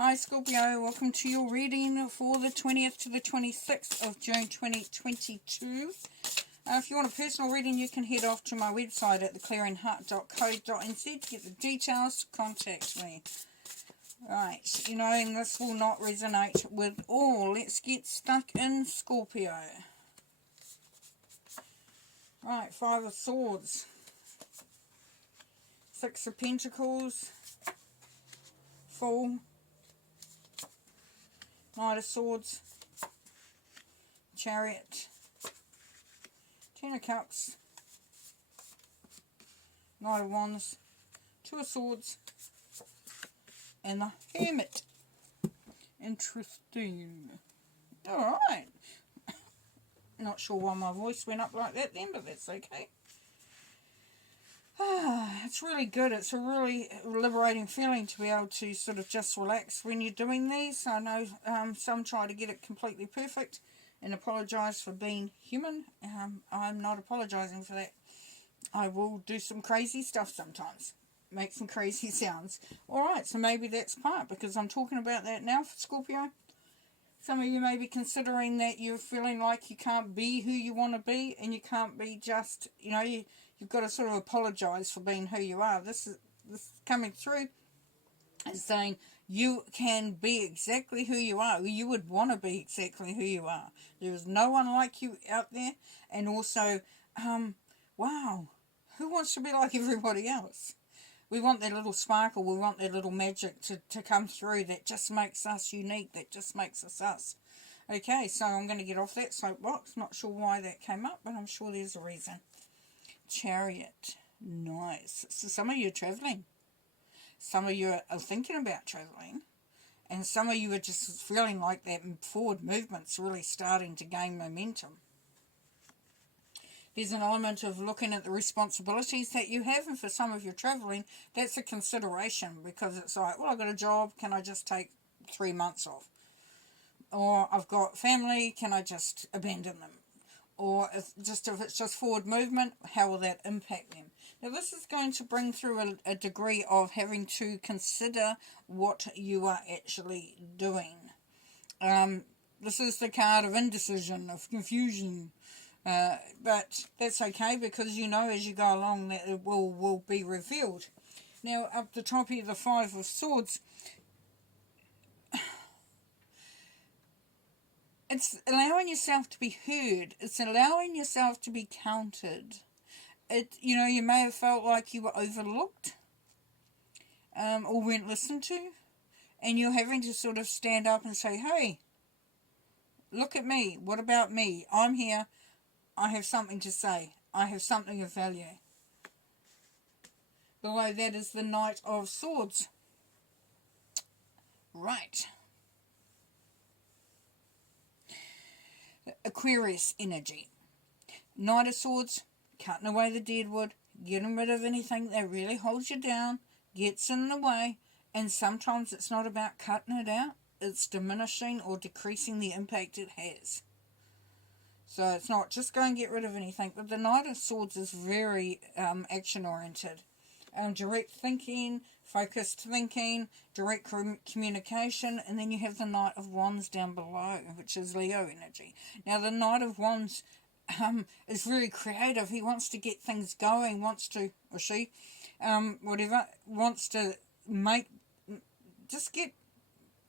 Hi Scorpio, welcome to your reading for the 20th to the 26th of June 2022. If you want a personal reading, you can head off to my website at theclearingheart.co.nz to get the details to contact me. Right, and this will not resonate with all. Let's get stuck in, Scorpio. Right, Five of Swords, Six of Pentacles, Fool, Knight of Swords, Chariot, Ten of Cups, Knight of Wands, Two of Swords, and the Hermit. Interesting. Alright. Not sure why my voice went up like that then, but that's okay. It's really good. It's a really liberating feeling to be able to sort of just relax when you're doing these. I know some try to get it completely perfect and apologise for being human. I'm not apologising for that. I will do some crazy stuff sometimes. Make some crazy sounds. Alright, so maybe that's part, because I'm talking about that now for Scorpio. Some of you may be considering that you're feeling like you can't be who you want to be, and you can't be just, you've got to sort of apologise for being who you are. This is coming through and saying you can be exactly who you are. You would want to be exactly who you are. There is no one like you out there. And also, wow, who wants to be like everybody else? We want that little sparkle, we want that little magic to come through that just makes us unique, that just makes us us. Okay, so I'm going to get off that soapbox. Not sure why that came up, but I'm sure there's a reason. Chariot. Nice. So some of you are travelling. Some of you are thinking about travelling. And some of you are just feeling like that forward movement's really starting to gain momentum. There's an element of looking at the responsibilities that you have, and for some of you travelling, that's a consideration, because it's like, well, I've got a job, can I just take 3 months off? Or I've got family, can I just abandon them? Or if it's just forward movement, how will that impact them? Now this is going to bring through a degree of having to consider what you are actually doing. This is the card of indecision, of confusion. But that's okay, because as you go along that it will be revealed. Now up the top here, the Five of Swords. It's allowing yourself to be heard. It's allowing yourself to be counted. You may have felt like you were overlooked, or weren't listened to, and you're having to sort of stand up and say, hey, look at me. What about me? I'm here. I have something to say. I have something of value. Below that is the Knight of Swords. Right. Aquarius energy. Knight of Swords, cutting away the dead wood, getting rid of anything that really holds you down, gets in the way, and sometimes it's not about cutting it out, it's diminishing or decreasing the impact it has. So it's not just go and get rid of anything, but the Knight of Swords is very action-oriented. Direct thinking, focused thinking, direct communication, and then you have the Knight of Wands down below, which is Leo energy. Now the Knight of Wands is very creative. He wants to get things going, wants to, or she, wants to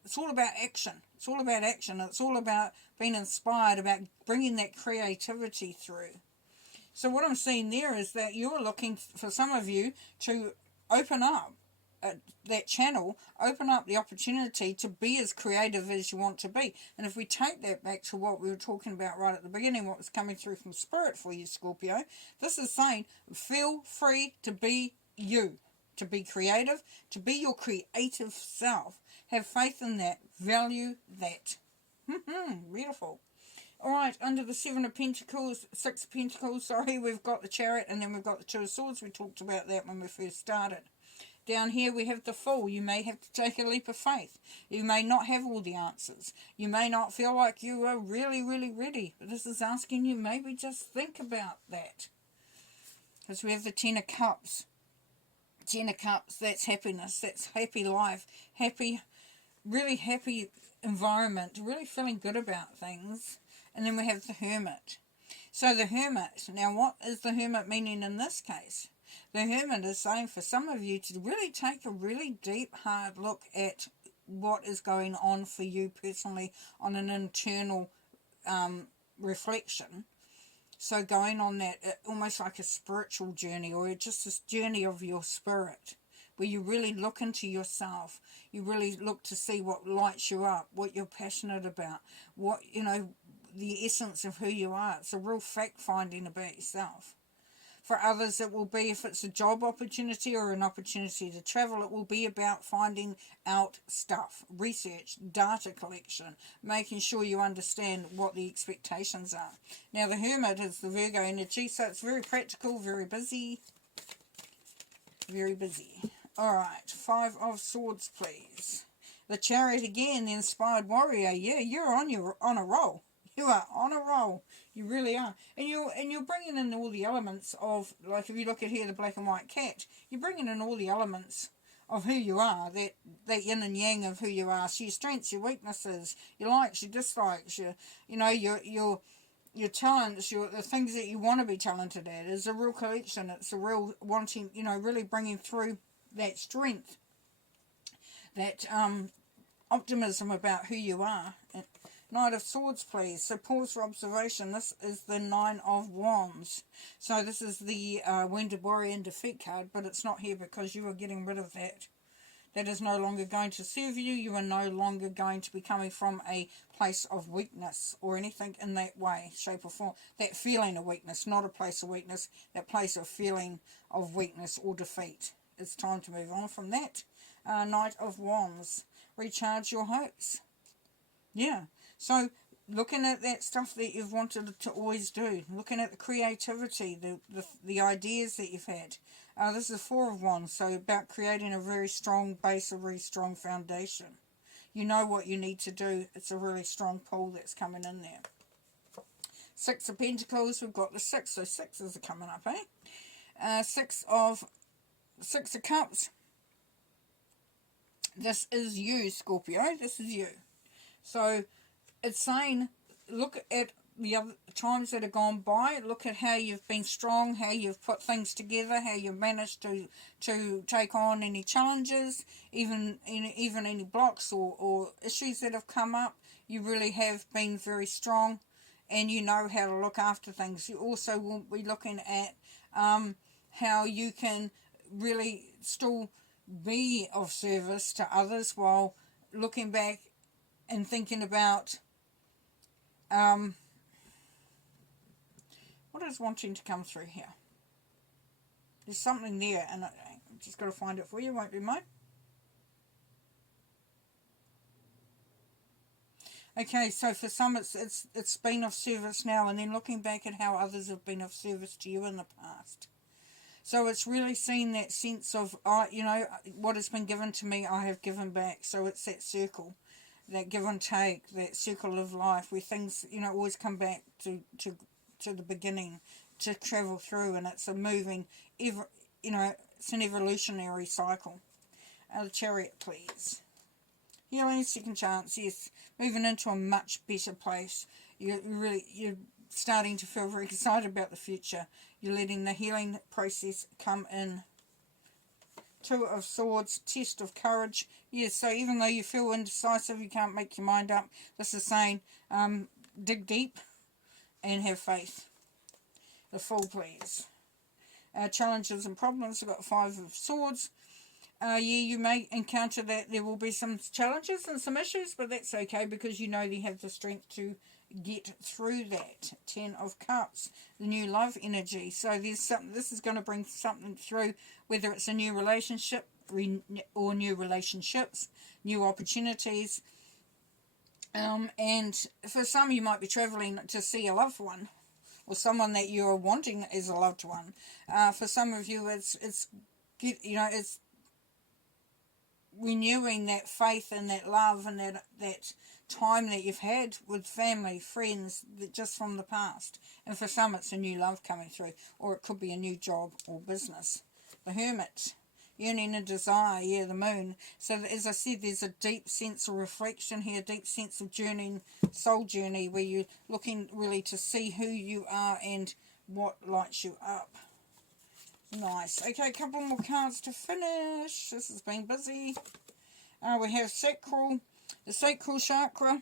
it's all about action. It's all about action. It's all about being inspired, about bringing that creativity through. So what I'm seeing there is that you're looking, for some of you, to open up that channel, open up the opportunity to be as creative as you want to be. And if we take that back to what we were talking about right at the beginning, what was coming through from Spirit for you, Scorpio, this is saying, feel free to be you, to be creative, to be your creative self. Have faith in that. Value that. Beautiful. Alright, under the Six of Pentacles, we've got the Chariot, and then we've got the Two of Swords. We talked about that when we first started. Down here we have the Fool. You may have to take a leap of faith. You may not have all the answers. You may not feel like you are really, really ready. But this is asking you maybe just think about that. Because we have the Ten of Cups. Ten of Cups, that's happiness. That's happy life. Happy really happy environment, really feeling good about things. And then we have the Hermit. So the Hermit, now what is the Hermit meaning in this case? The Hermit is saying for some of you to really take a really deep, hard look at what is going on for you personally on an internal reflection. So going on that, almost like a spiritual journey, or just this journey of your spirit, where you really look into yourself. You really look to see what lights you up, what you're passionate about, what, the essence of who you are. It's a real fact finding about yourself. For others, it will be, if it's a job opportunity or an opportunity to travel, it will be about finding out stuff, research, data collection, making sure you understand what the expectations are. Now, the Hermit is the Virgo energy, so it's very practical, very busy. Very busy. All right, 5 of Swords, please. The Chariot again, the Inspired Warrior. Yeah, you're on a roll. You are on a roll. You really are. And you're bringing in all the elements of, like if you look at here, the black and white cat, you're bringing in all the elements of who you are, that yin and yang of who you are. So your strengths, your weaknesses, your likes, your dislikes, your talents, the things that you want to be talented at. Is a real collection. It's a real wanting, really bringing through that strength, that optimism about who you are. Knight of Swords, please. So pause for observation. This is the 9 of Wands. So this is the Wounded Warrior and Defeat card, but it's not here because you are getting rid of that. That is no longer going to serve you. You are no longer going to be coming from a place of weakness or anything in that way, shape or form. That feeling of weakness, not a place of weakness, that place of feeling of weakness or defeat. It's time to move on from that. Knight of Wands. Recharge your hopes. Yeah. So looking at that stuff that you've wanted to always do, looking at the creativity, the ideas that you've had. This is 4 of Wands, so about creating a very strong base, a very strong foundation. You know what you need to do. It's a really strong pull that's coming in there. 6 of Pentacles, we've got the 6, so 6s are coming up, eh? 6 of Cups. This is you, Scorpio. This is you. So it's saying, look at the other times that have gone by. Look at how you've been strong, how you've put things together, how you've managed to take on any challenges, even any blocks or issues that have come up. You really have been very strong, and you know how to look after things. You also will be looking at how you can really still be of service to others while looking back and thinking about what is wanting to come through here. There's something there, and I'm just got to find it for you. Won't be mine. Okay, so for some it's been of service now, and then looking back at how others have been of service to you in the past. So it's really seeing that sense of, what has been given to me, I have given back. So it's that circle, that give and take, that circle of life where things, always come back to the beginning, to travel through, and it's a moving, it's an evolutionary cycle. The Chariot, please. Healing, second chance, yes. Moving into a much better place. You're starting to feel very excited about the future. You're letting the healing process come in. 2 of Swords, test of courage. Yes, so even though you feel indecisive, you can't make your mind up, this is saying, dig deep and have faith. The Fool, please. Challenges and problems, we've got 5 of Swords. You may encounter that there will be some challenges and some issues, but that's okay because you have the strength to get through that. 10 of Cups, the new love energy. So there's something, this is going to bring something through, whether it's a new relationship or new relationships, new opportunities. And for some, you might be traveling to see a loved one or someone that you're wanting as a loved one. For some of you, it's renewing that faith and that love and that time that you've had with family, friends, just from the past. And for some, it's a new love coming through, or it could be a new job or business. The Hermit. yearning and desire, yeah, the moon. So as I said, there's a deep sense of reflection here, a deep sense of journeying, soul journey, where you're looking really to see who you are and what lights you up. Nice. Okay, a couple more cards to finish. This has been busy. We have sacral, the sacral chakra.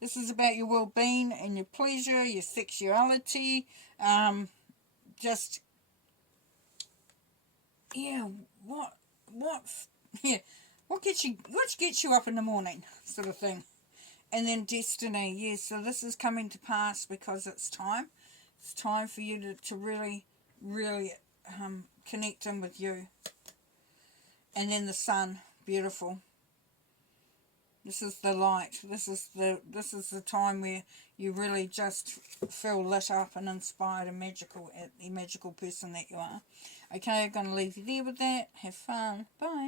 This is about your well-being and your pleasure, your sexuality, just, yeah, what gets you up in the morning, sort of thing. And then destiny, yes, so this is coming to pass because it's time. It's time for you to really, really connect in with you. And then the sun, beautiful. This is the light. This is the time where you really just feel lit up and inspired and magical, the magical person that you are. Okay, I'm going to leave you there with that. Have fun. Bye.